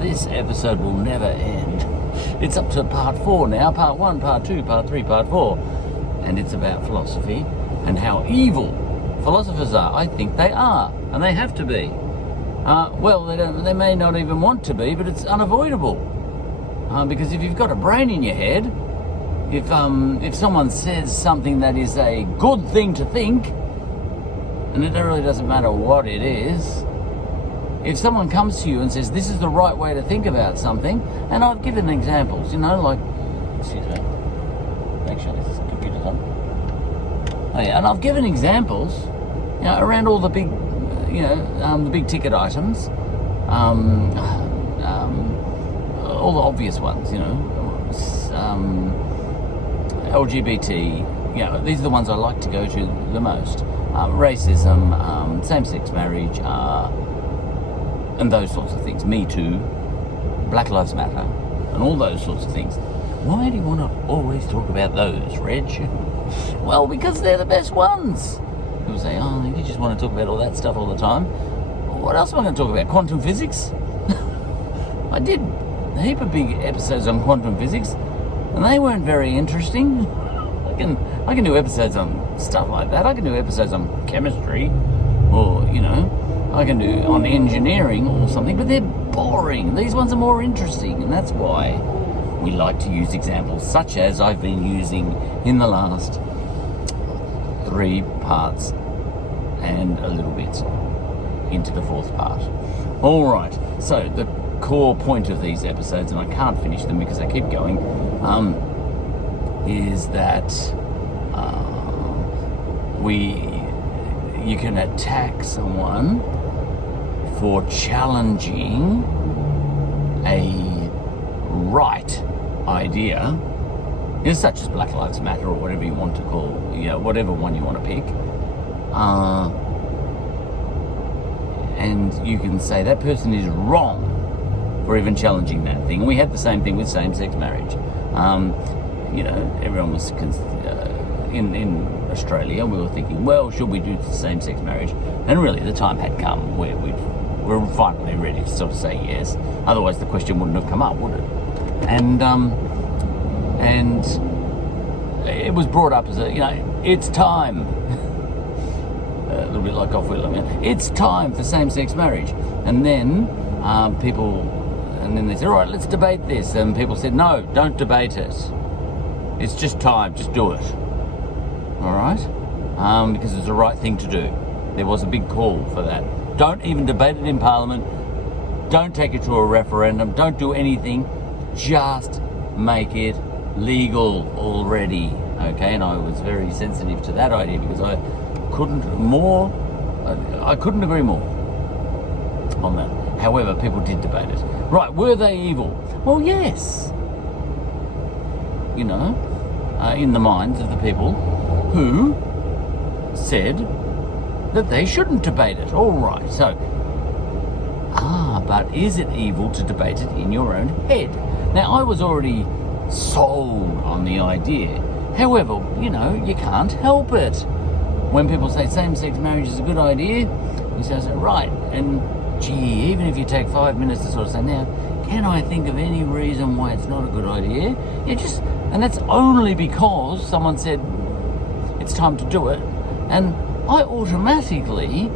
this episode will never end. It's up to part 4 now, part 1, part 2, part 3, part 4. And it's about philosophy and how evil philosophers are. I think they are, and they have to be. Well, they may not even want to be, but it's unavoidable. Because if you've got a brain in your head, if someone says something that is a good thing to think, and it really doesn't matter what it is, if someone comes to you and says, this is the right way to think about something, and I've given examples, like, excuse me, make sure this computer's on. Oh yeah, and I've given examples, around all the big, the big ticket items, all the obvious ones, LGBT, these are the ones I like to go to the most. Racism, same-sex marriage, and those sorts of things. Me Too, Black Lives Matter, and all those sorts of things. Why do you want to always talk about those, Reg? Well, because they're the best ones. People say, oh, you just want to talk about all that stuff all the time. What else am I going to talk about? Quantum physics? I did a heap of big episodes on quantum physics, and they weren't very interesting. I can do episodes on stuff like that. I can do episodes on chemistry, or, I can do on engineering or something, but they're boring. These ones are more interesting, and that's why we like to use examples such as I've been using in the last 3 parts and a little bit into the 4th part. All right, so the core point of these episodes, and I can't finish them because they keep going, is that you can attack someone for challenging a right idea, such as Black Lives Matter or whatever you want to call, whatever one you want to pick, and you can say that person is wrong for even challenging that thing. We had the same thing with same-sex marriage. Everyone was in Australia, we were thinking, well, should we do same-sex marriage? And really, the time had come where we're finally ready to sort of say yes. Otherwise, the question wouldn't have come up, would it? And it was brought up as it's time. A little bit like off-wheel. It's time for same-sex marriage. And then they said, all right, let's debate this. And people said, no, don't debate it. It's just time, just do it. All right? Because it's the right thing to do. There was a big call for that. Don't even debate it in Parliament. Don't take it to a referendum. Don't do anything. Just make it legal already. Okay? And I was very sensitive to that idea because I couldn't agree more on that. However, people did debate it. Right, were they evil? Well, yes. In the minds of the people who said that they shouldn't debate it. All right, so, but is it evil to debate it in your own head? Now, I was already sold on the idea. However, you can't help it. When people say same-sex marriage is a good idea, you say, right, and gee, even if you take 5 minutes to sort of say, now, can I think of any reason why it's not a good idea? And that's only because someone said it's time to do it. And I automatically,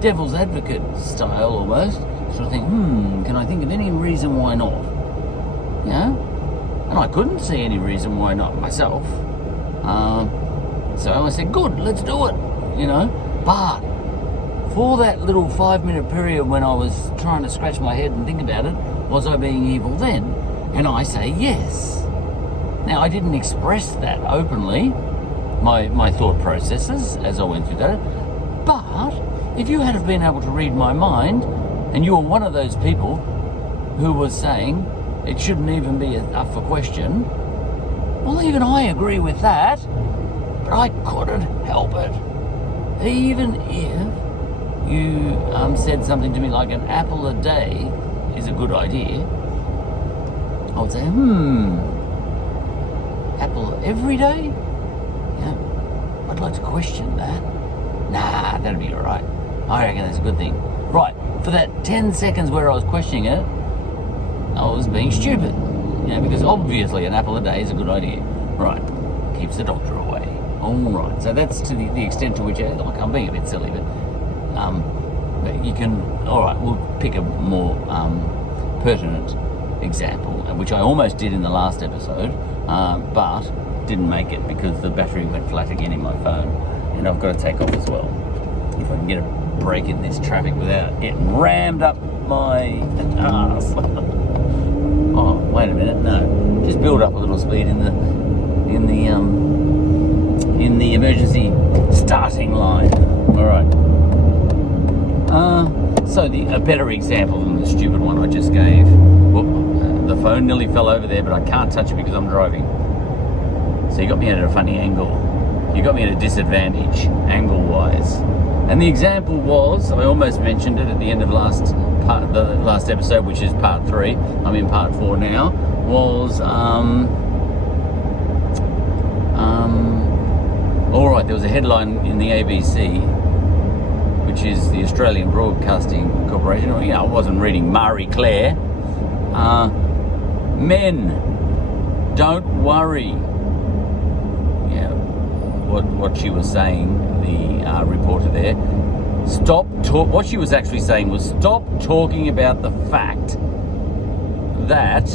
devil's advocate style almost, sort of think, can I think of any reason why not? And I couldn't see any reason why not myself. So I said, good, let's do it, But for that little 5-minute period when I was trying to scratch my head and think about it, was I being evil then? And I say yes. Now, I didn't express that openly, my thought processes as I went through that. But if you had have been able to read my mind, and you were one of those people who was saying it shouldn't even be up for question, well, even I agree with that, but I couldn't help it. Even if you said something to me like an apple a day is a good idea, I would say, apple every day? Yeah, I'd like to question that. Nah, that'd be all right. I reckon that's a good thing. Right, for that 10 seconds where I was questioning it, I was being stupid. Because obviously an apple a day is a good idea. Right. Keeps the doctor away. All right. So that's to the extent to which, I'm being a bit silly, but you can, all right, we'll pick a more pertinent example, which I almost did in the last episode, but didn't make it because the battery went flat again in my phone, and I've got to take off as well. If I can get a break in this traffic without getting rammed up my ass. Oh, wait a minute, no. Just build up a little speed in the emergency starting line. All right. So a better example than the stupid one I just gave. The phone nearly fell over there, but I can't touch it because I'm driving. So you got me at a funny angle. You got me at a disadvantage, angle-wise. And the example was, I almost mentioned it at the end of the last episode, which is part 3. I'm in part 4 now. Was all right. There was a headline in the ABC, which is the Australian Broadcasting Corporation. I wasn't reading Marie Claire. Men, don't worry. What she was saying, the reporter there. What she was actually saying was stop talking about the fact that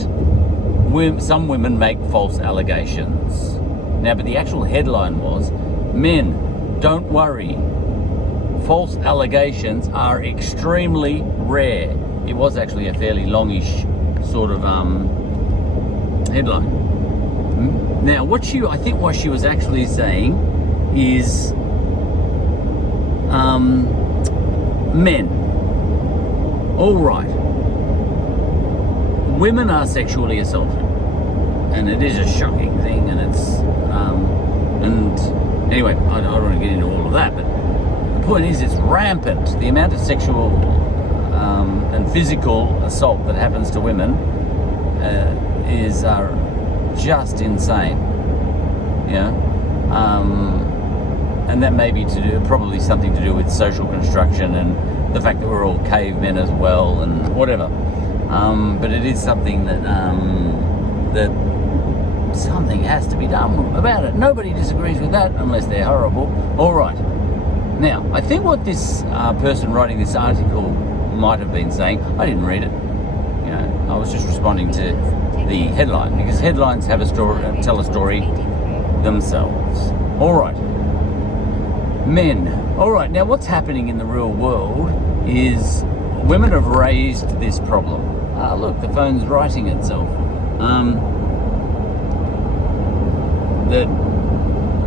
some women make false allegations. Now, but the actual headline was, men, don't worry. False allegations are extremely rare. It was actually a fairly longish sort of headline. Now, what she was actually saying is, men, all right, women are sexually assaulted, and it is a shocking thing, and it's, and anyway, I don't want to get into all of that, but the point is, it's rampant. The amount of sexual and physical assault that happens to women is just insane. And that may be probably something to do with social construction and the fact that we're all cavemen as well and whatever. But it is something that something has to be done about it. Nobody disagrees with that unless they're horrible. All right. Now, I think what this person writing this article might have been saying, I didn't read it. I was just responding to the headline, because headlines have tell a story themselves. All right. Men. All right. Now, what's happening in the real world is women have raised this problem. Look, the phone's writing itself. That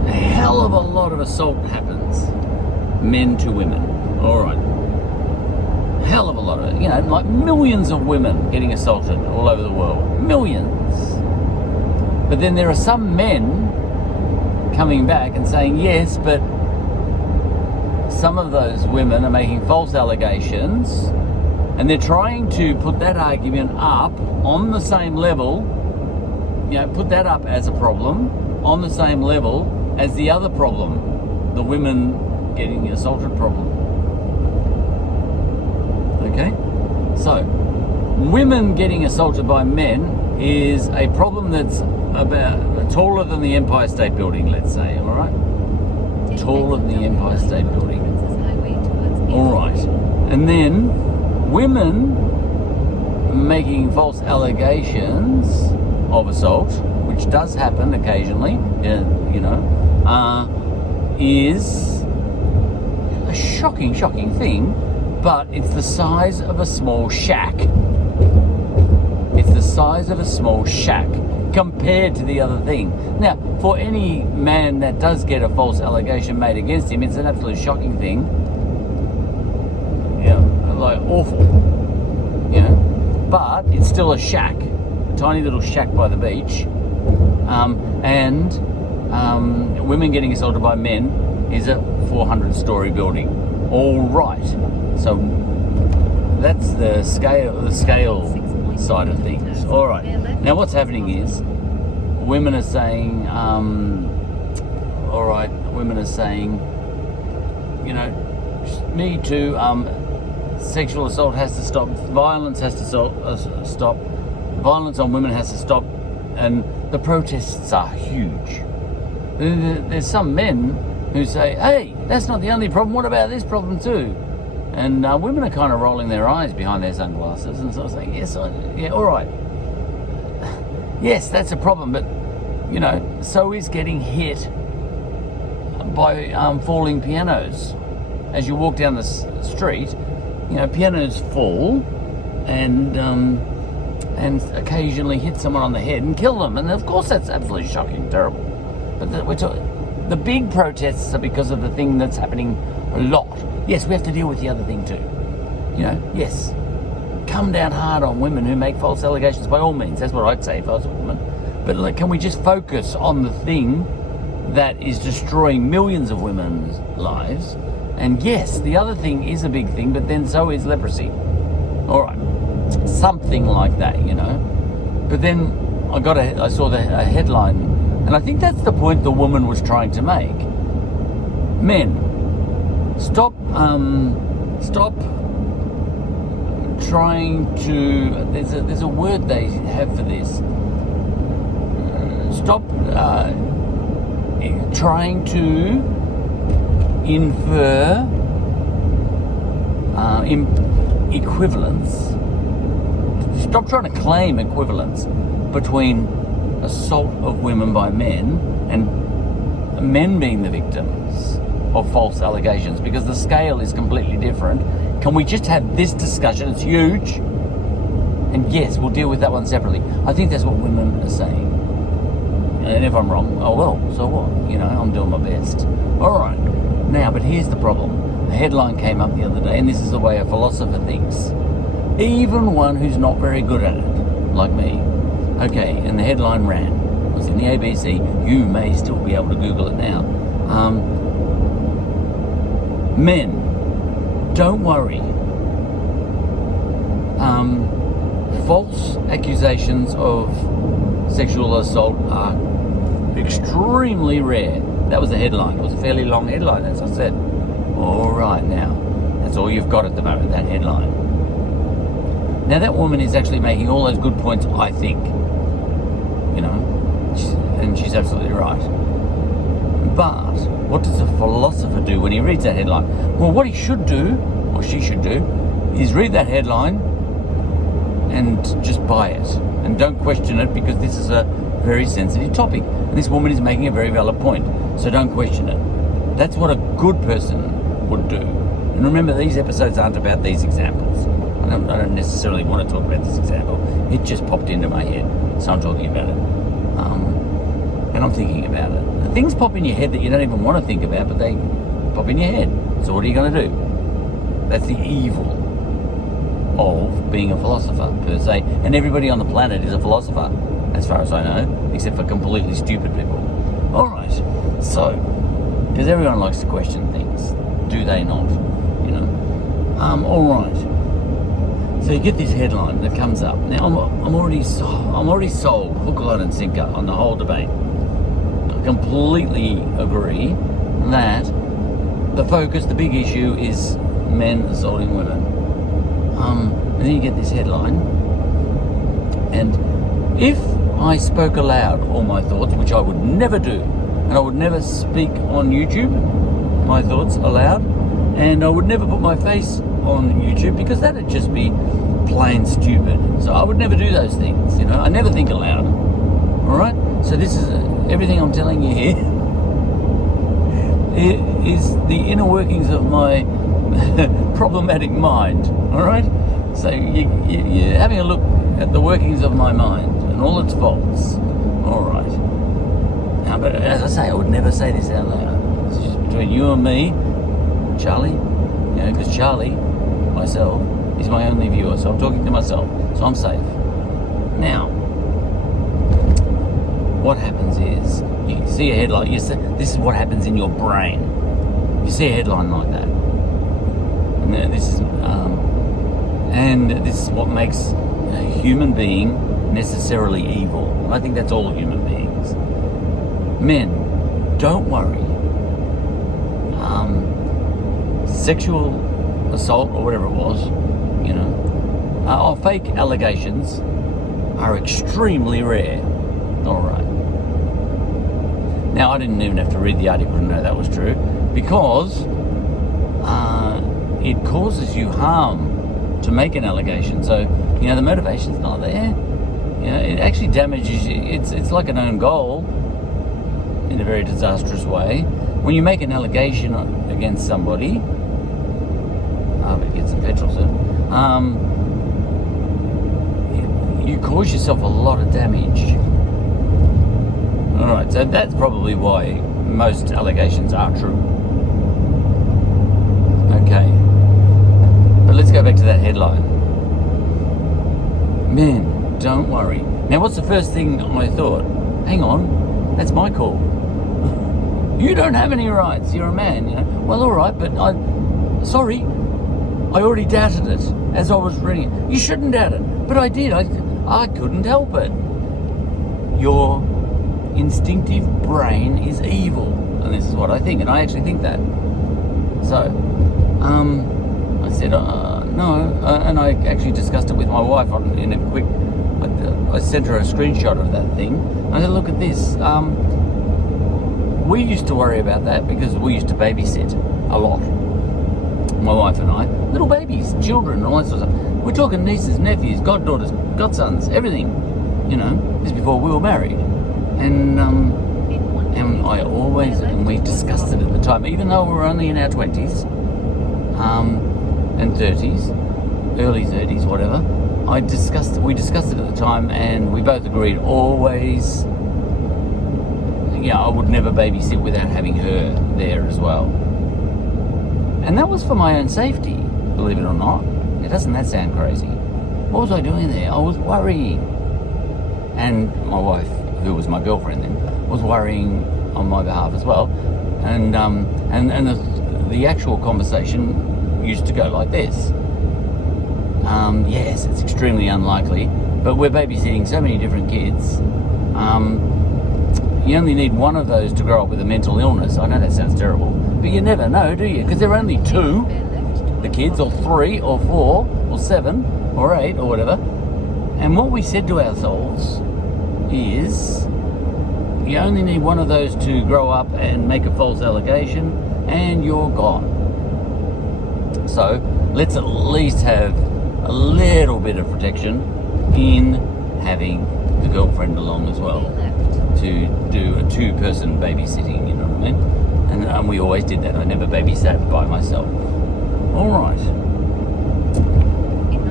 a hell of a lot of assault happens, men to women. All right. Hell of a lot of it. Like millions of women getting assaulted all over the world. Millions. But then there are some men coming back and saying, yes, but some of those women are making false allegations, and they're trying to put that argument up on the same level, put that up as a problem on the same level as the other problem, the women getting assaulted problem. Okay? So, women getting assaulted by men is a problem that's about taller than the Empire State Building, let's say, all right? Taller than the Empire State Building. All right. And then women making false allegations of assault, which does happen occasionally, is a shocking thing, but it's the size of a small shack. It's the size of a small shack compared to the other thing. Now, for any man that does get a false allegation made against him, it's an absolute shocking thing. Like awful. But it's still a shack, a tiny little shack by the beach. And women getting assaulted by men is a 400-story building. All right. So that's the scale side of things. All right. Now what's happening is women are saying, me too, sexual assault has to stop, violence has to stop, violence on women has to stop, and the protests are huge. There's some men who say, hey, that's not the only problem, what about this problem too? And women are kind of rolling their eyes behind their sunglasses and sort of saying, yes, yeah, all right. Yes, that's a problem, but, you know, so is getting hit by falling pianos. As you walk down the street, you know, pianos fall and occasionally hit someone on the head and kill them. And of course that's absolutely shocking, terrible. But the big protests are because of the thing that's happening a lot. Yes, we have to deal with the other thing too. You know, yes, come down hard on women who make false allegations by all means. That's what I'd say if I was a woman. But like, can we just focus on the thing that is destroying millions of women's lives? And yes, the other thing is a big thing, but then so is leprosy. All right, something like that, you know. But then I saw a headline, and I think that's the point the woman was trying to make. Men, stop trying to. There's a word they have for this. Stop trying to infer equivalence. Stop trying to claim equivalence between assault of women by men and men being the victims of false allegations, because the scale is completely different. Can we just have this discussion? It's huge. And yes, we'll deal with that one separately. I think that's what women are saying. And if I'm wrong, oh well, so what? You know, I'm doing my best. All right. Now, but here's the problem. A headline came up the other day, and this is the way a philosopher thinks. Even one who's not very good at it, like me. Okay, and the headline ran. It was in the ABC. You may still be able to Google it now. Men, don't worry. False accusations of sexual assault are extremely rare. That was the headline. It was a fairly long headline, as I said. All right, now, that's all you've got at the moment, that headline. Now, that woman is actually making all those good points, I think. You know, and she's absolutely right. But what does a philosopher do when he reads that headline? Well, what he should do, or she should do, is read that headline and just buy it. And don't question it, because this is a very sensitive topic. And this woman is making a very valid point. So don't question it. That's what a good person would do. And remember, these episodes aren't about these examples. I don't necessarily want to talk about this example. It just popped into my head, so I'm talking about it. And I'm thinking about it. Things pop in your head that you don't even want to think about, but they pop in your head. So what are you going to do? That's the evil of being a philosopher, per se. And everybody on the planet is a philosopher, as far as I know, except for completely stupid people. All right. So, because everyone likes to question things, do they not? You know. All right. So you get this headline that comes up. Now I'm already sold hook, line, and sinker on the whole debate. I completely agree that the focus, the big issue, is men assaulting women. And then you get this headline, and if I spoke aloud all my thoughts, which I would never do, and I would never speak on YouTube my thoughts aloud, and I would never put my face on YouTube, because that'd just be plain stupid. So I would never do those things, you know. I never think aloud. All right. So this is everything I'm telling you here. It is the inner workings of my problematic mind. All right. So you're having a look at the workings of my mind and all its faults. All right. Now, but as I say, I would never say this out loud. It's just between you and me, Charlie. You know, because Charlie, myself, is my only viewer, so I'm talking to myself, so I'm safe. Now, what happens is, you see a headline, this is what happens in your brain. You see a headline like that, and this is what makes a human being necessarily evil. And I think that's all human beings. Men, don't worry. Sexual assault, or whatever it was, you know, or fake allegations are extremely rare. All right. Now, I didn't even have to read the article to know that was true, because it causes you harm to make an allegation. So, the motivation's not there. It actually damages you. It's like an own goal in a very disastrous way. When you make an allegation against somebody, I'm going to get some petrol soon, you cause yourself a lot of damage. Alright, so that's probably why most allegations are true. Okay. But let's go back to that headline. Men, don't worry. Now, what's the first thing I thought? Hang on, that's my call. You don't have any rights, you're a man, Well, alright, but sorry, I already doubted it as I was reading it. You shouldn't doubt it, but I did. I couldn't help it. Your instinctive brain is evil, and this is what I think, and I actually think that. So, I said no, and I actually discussed it with my wife in a quick. I sent her a screenshot of that thing. I said, look at this. We used to worry about that because we used to babysit a lot. My wife and I, little babies, children, and all that sort of stuff. We're talking nieces, nephews, goddaughters, godsons, everything. This is before we were married. And I always, and we discussed it at the time, even though we were only in our 20s and 30s, early 30s, whatever. We discussed it at the time, and we both agreed always, I would never babysit without having her there as well. And that was for my own safety, believe it or not. Doesn't that sound crazy? What was I doing there? I was worrying. And my wife, who was my girlfriend then, was worrying on my behalf as well. And the actual conversation used to go like this. Yes, it's extremely unlikely, but we're babysitting so many different kids. You only need one of those to grow up with a mental illness. I know that sounds terrible, but you never know, do you? Because there are only two, the kids, or 3, or 4, or 7, or 8, or whatever. And what we said to ourselves is, you only need one of those to grow up and make a false allegation, and you're gone. So let's at least have a little bit of protection in having the girlfriend along as well, to do a 2-person babysitting, you know what I mean? And we always did that. I never babysat by myself. All right.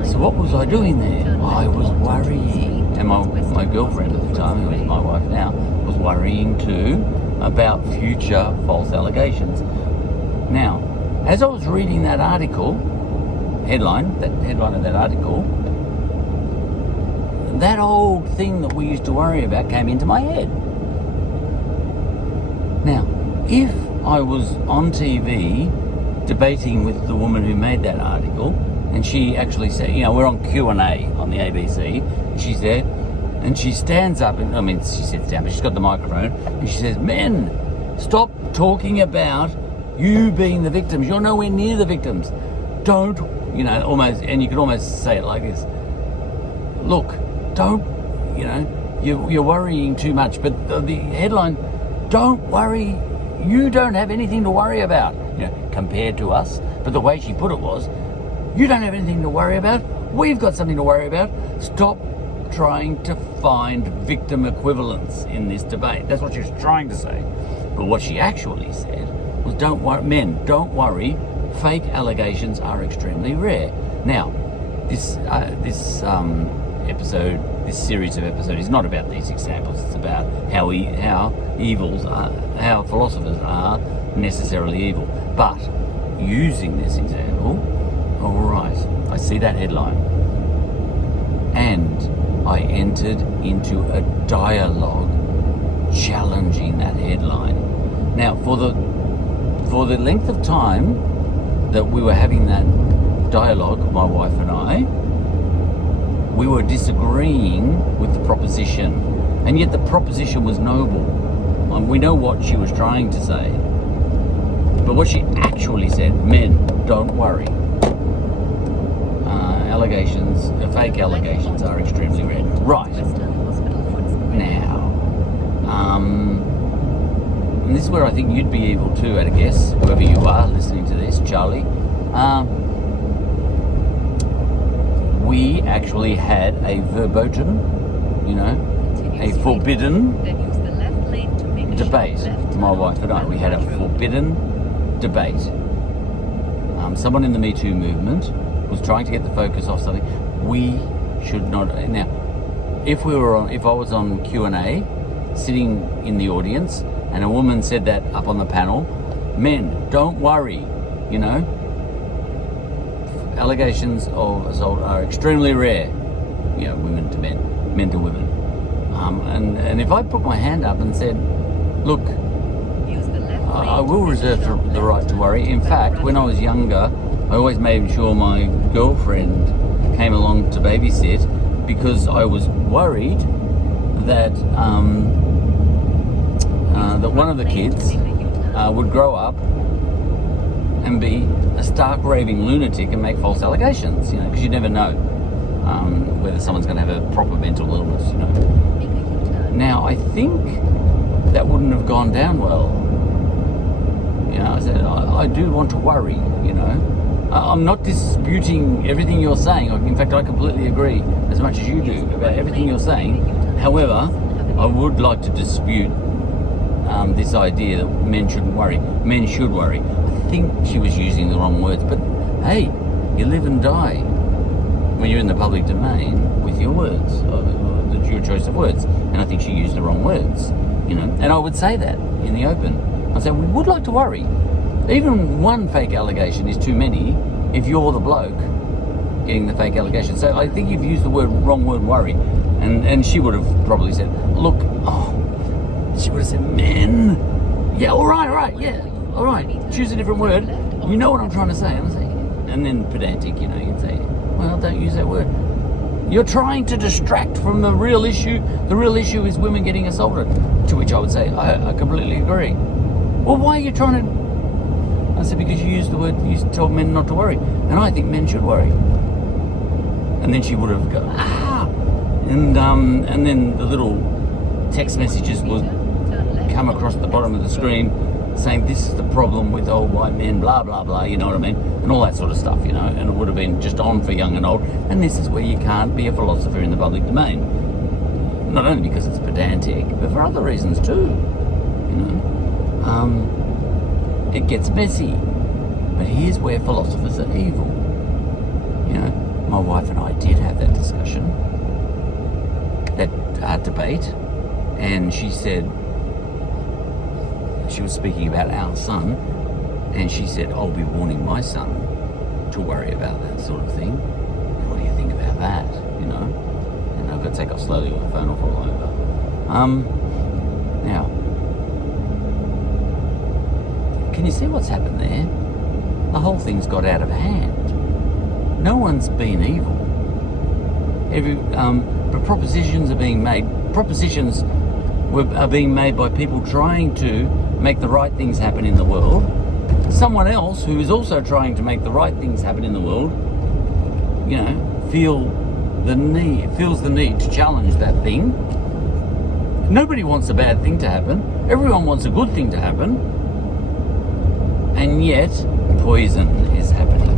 So what was I doing there? I was worrying. And my girlfriend at the time, who is my wife now, was worrying too about future false allegations. Now, as I was reading that article, headline of that article, that old thing that we used to worry about came into my head. Now, if I was on TV debating with the woman who made that article, and she actually said, we're on Q&A on the ABC, and she's there, and she stands up, she sits down, but she's got the microphone, and she says, men, stop talking about you being the victims. You're nowhere near the victims. Don't, almost, and you could almost say it like this. Look, don't, you're worrying too much. But the headline, don't worry, you don't have anything to worry about, compared to us. But the way she put it was, you don't have anything to worry about. We've got something to worry about. Stop trying to find victim equivalents in this debate. That's what she was trying to say. But what she actually said was, don't worry, men, don't worry. Fake allegations are extremely rare. Now, this series of episodes is not about these examples. It's about how philosophers are necessarily evil. But using this example, all right, I see that headline, and I entered into a dialogue challenging that headline. Now, for the length of time that we were having that dialogue, my wife and I, we were disagreeing with the proposition, and yet the proposition was noble. We know what she was trying to say, but what she actually said, men, don't worry. fake allegations are extremely rare. Right. Now, and this is where I think you'd be evil too, at a guess, whoever you are listening to this, Charlie. We actually had a verboten, a forbidden debate. My wife and I, we had a forbidden debate. Someone in the Me Too movement was trying to get the focus off something. We should not. Now, if I was on Q&A, sitting in the audience, and a woman said that up on the panel, men, don't worry, allegations of assault are extremely rare, women to men, men to women. And if I put my hand up and said, look, I will reserve the right to worry. In fact, when I was younger, I always made sure my girlfriend came along to babysit because I was worried that that one of the kids would grow up and be a stark raving lunatic and make false allegations, because you never know whether someone's going to have a proper mental illness, Now, I think that wouldn't have gone down well. I said, I do want to worry, I'm not disputing everything you're saying. In fact, I completely agree as much as you do about everything you're saying. However, I would like to dispute this idea that men shouldn't worry. Men should worry. I think she was using the wrong words, but hey, you live and die when you're in the public domain with your words, your choice of words. And I think she used the wrong words, and I would say that in the open. I'd say, we would like to worry. Even one fake allegation is too many if you're the bloke getting the fake allegation. So I think you've used the wrong word, worry. And she would have probably said, look, she would have said, men. Yeah, all right, yeah, all right. Choose a different word. You know what I'm trying to say. And then pedantic, you'd say, well, don't use that word. You're trying to distract from the real issue. The real issue is women getting assaulted. To which I would say, I completely agree. Well, why are you trying to... I said, because you told men not to worry. And I think men should worry. And then she would have gone, And then the little text messages would come across the bottom of the screen saying, this is the problem with old white men, blah, blah, blah, you know what I mean? And all that sort of stuff, And it would have been just on for young and old. And this is where you can't be a philosopher in the public domain. Not only because it's pedantic, but for other reasons too, It gets messy. But here's where philosophers are evil. My wife and I did have that discussion, that debate, and she said, she was speaking about our son, and she said, I'll be warning my son to worry about that sort of thing. What do you think about that? And I've got to take off slowly with the phone will fall over. Now, can you see what's happened there? The whole thing's got out of hand. No one's been evil. But propositions are being made. Propositions are being made by people trying to make the right things happen in the world. Someone else who is also trying to make the right things happen in the world, feels the need to challenge that thing. Nobody wants a bad thing to happen. Everyone wants a good thing to happen. And yet, poison is happening.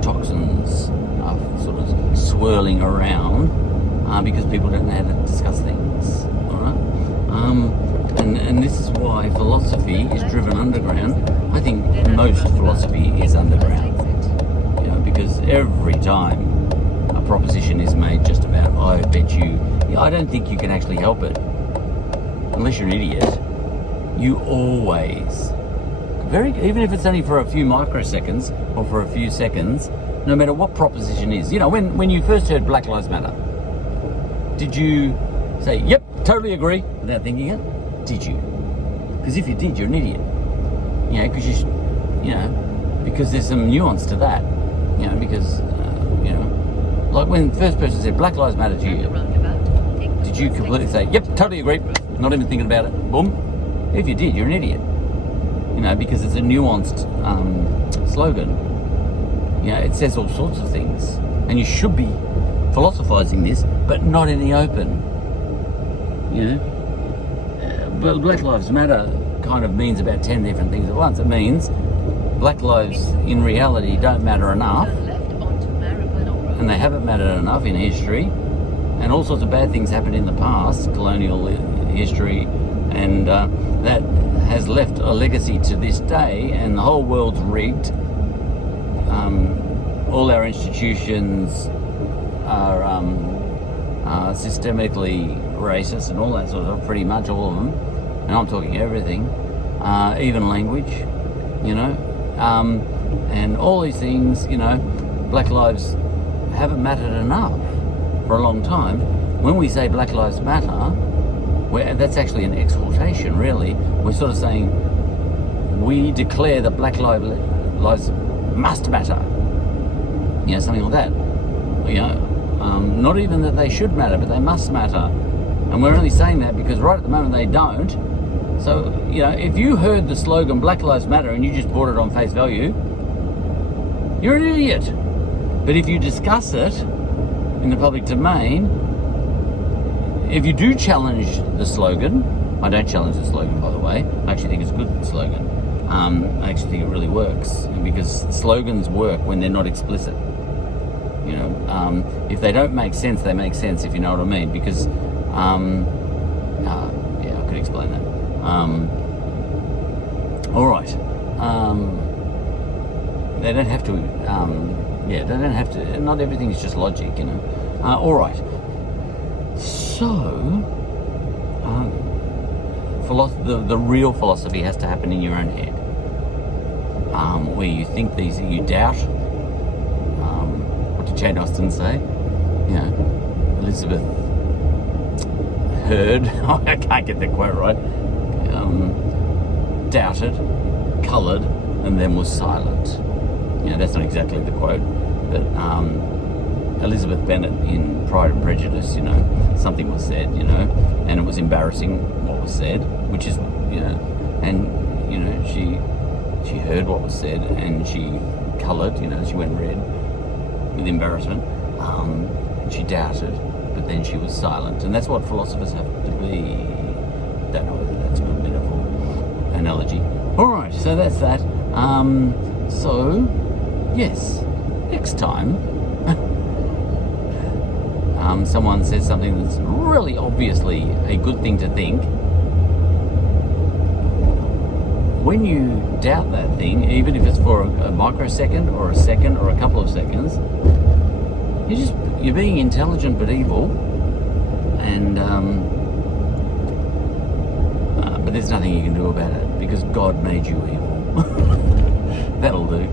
Toxins are sort of swirling around because people don't know how to discuss things. All right? And this is why philosophy is driven underground. I think most philosophy is underground. Because every time a proposition is made just about, I bet you, I don't think you can actually help it. Unless you're an idiot. You always... even if it's only for a few microseconds or for a few seconds, no matter what proposition is. When you first heard Black Lives Matter, did you say, yep, totally agree, without thinking it? Did you? Because if you did, you're an idiot. Because there's some nuance to that. Because, like when the first person said Black Lives Matter to you, did you completely say, yep, totally agree, not even thinking about it, boom? If you did, you're an idiot. Because it's a nuanced slogan. It says all sorts of things. and you should be philosophizing this, but not in the open. You know, but Black Lives Matter kind of means about 10 different things at once. It means black lives in reality don't matter enough, and they haven't mattered enough in history, and all sorts of bad things happened in the past, colonial history, and that has left a legacy to this day, and the whole world's rigged. All our institutions are systemically racist and all that sort of, pretty much all of them, and I'm talking everything, even language, you know, and all these things, you know. Black lives haven't mattered enough for a long time. When we say Black Lives Matter, that's actually an exhortation, really. We're sort of saying we declare that Black lives must matter, you know, something like that, you know. Not even that they should matter, but they must matter. And we're only saying that because right at the moment they don't. So, you know, if you heard the slogan Black Lives Matter and you just bought it on face value, you're an idiot. But if you discuss it in the public domain, if you do challenge the slogan, I don't challenge the slogan, by the way. I actually think it's a good slogan. I actually think it really works, because slogans work when they're not explicit. You know, if they don't make sense, they make sense, if you know what I mean. Because, yeah, I could explain that. All right. They don't have to. Yeah, they don't have to. Not everything is just logic, you know. All right. So, the real philosophy has to happen in your own head, where you think these, you doubt. What did Jane Austen say? You know, Elizabeth heard. I can't get the quote right. Doubted, coloured, and then was silent. You know, that's not exactly the quote, but Elizabeth Bennet in Pride and Prejudice, you know, something was said, you know, and it was embarrassing what was said, which is, you know, and, you know, she heard what was said and she coloured, you know, she went red with embarrassment, and she doubted, but then she was silent. And that's what philosophers have to be. Don't know whether that's a good metaphor, analogy. Alright, so that's that. So, yes, next time someone says something that's really obviously a good thing to think, when you doubt that thing, even if it's for a microsecond or a second or a couple of seconds, you're being intelligent but evil, and but there's nothing you can do about it because God made you evil. That'll do.